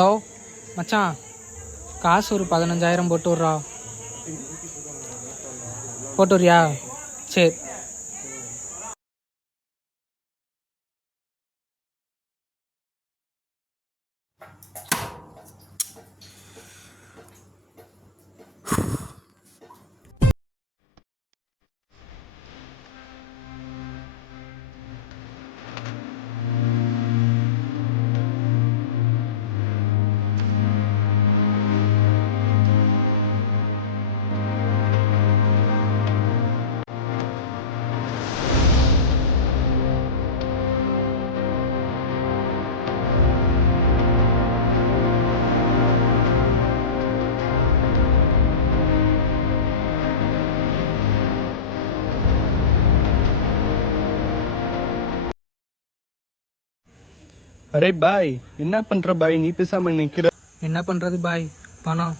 Hello மச்சான், காசு ஒரு 15,000 போட்டு விட்றா. போட்டு விட்றியா? சரி. அரே பாய், என்ன பண்ற பாய்? நீ பேசாம நிக்கிற. என்ன பண்ணுறது பாய், பணம்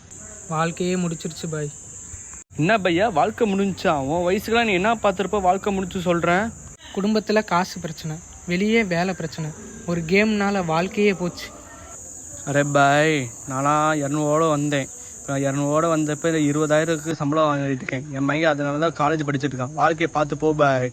வாழ்க்கையே முடிச்சிருச்சு பாய். என்ன பையா வாழ்க்கை முடிஞ்சா? உன் வயசுக்குலாம் நீ என்ன பார்த்துருப்ப வாழ்க்கை முடிச்சு சொல்கிறேன்? குடும்பத்தில் காசு பிரச்சனை, வெளியே வேலை பிரச்சனை, ஒரு கேம்னால வாழ்க்கையே போச்சு. அரே பாய், நான்லாம் 200 வந்தேன். இப்போ 200 வந்தப்போ 20,000க்கு சம்பளம் வாங்கிட்டு இருக்கேன். என் மையம் அதனால தான் காலேஜ் படிச்சுட்டு இருக்கான். வாழ்க்கையை பார்த்து போ பாய்.